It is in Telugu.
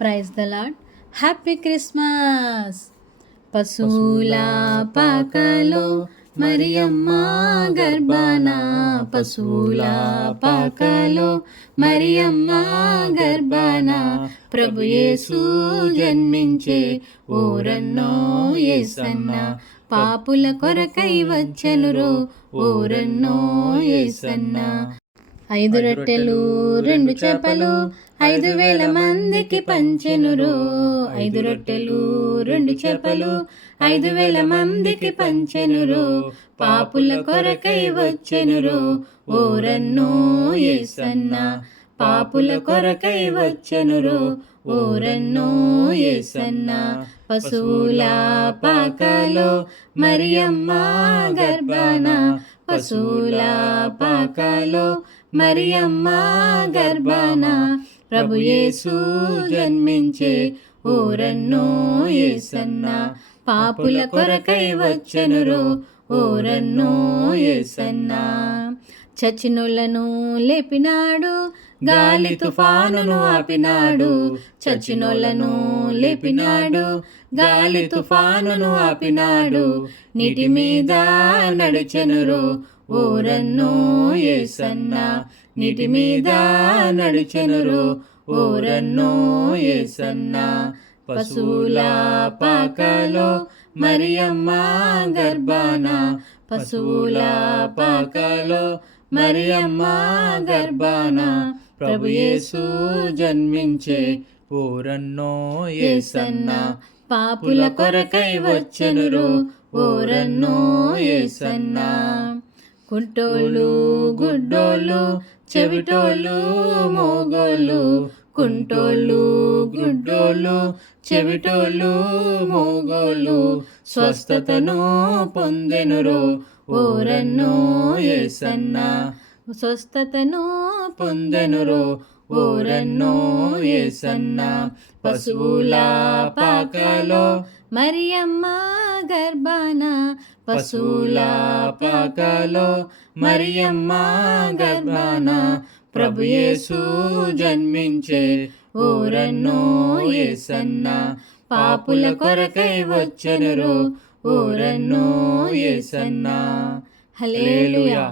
Praise the Lord. Happy Christmas. పశువుల పాకలో మరియమ్మ గర్భాన, పశువుల పాకలో మరియమ్మ గర్భాన ప్రభు యేసు జన్మించే ఓరన్నో యేసన్న, పాపుల కొరకై వచ్చెనురో ఓరన్నో యేసన్న. 5 రొట్టెలు 2 చేపలు 5,000 మందికి పంచెనురో. 5 రొట్టెలు 2 చేపలు 5,000 మందికి పంచెనురో, పాపుల కొరకై వచ్చెనురో ఓరన్నో యేసన్న, పాపుల కొరకై వచ్చెనురో ఓరన్నో యేసన్న. పశువుల పాకలో మరియమ్మ గర్భాన, పశువుల పాకలో మరియమ్మ గర్భాన ప్రభు యేసు జన్మించే ఓరన్నో యేసన్న, పాపుల కొరకై వచ్చెనురో ఓరన్నో యేసన్న. చచ్చినోళ్ళను లేపినాడు, గాలి తుఫానును ఆపినాడు. చచ్చినోళ్ళను లేపినాడు, గాలి తుఫానును ఆపినాడు. నీటి మీద నడిచెనురో ఓరన్నో యేసన్న, నీటి మీద నడిచెనురో ఓరన్నో యేసన్న. పశువుల పాకలో మరియమ్మ గర్భాన, పశువుల పాకలో మరియమ్మ గర్భాన ప్రభు యేసు జన్మించే ఓరన్నో యేసన్న, పాపుల కొరకై వచ్చెనురో ఓరన్నో యేసన్న. కుంటోళ్ళు గుడ్డోళ్ళు చెవిటోళ్ళు మోగోళ్ళు, కుంటోళ్ళు గుడ్డోళ్ళు చెవిటోళ్ళు మోగోళ్ళు స్వస్థతను పొందెనురో ఓరన్నో యేసన్న, స్వస్థతను పొందెనురో ఓరన్నో యేసన్న. పశువుల పాకలో మరియమ్మ గర్భాన, పశువుల పాకలో మరియమ్మ గర్భాన ప్రభు యేసు జన్మించే ఓరన్నో యేసన్న, పాపుల కొరకై వచ్చెనురో ఓరన్నో యేసన్న. హల్లెలూయా.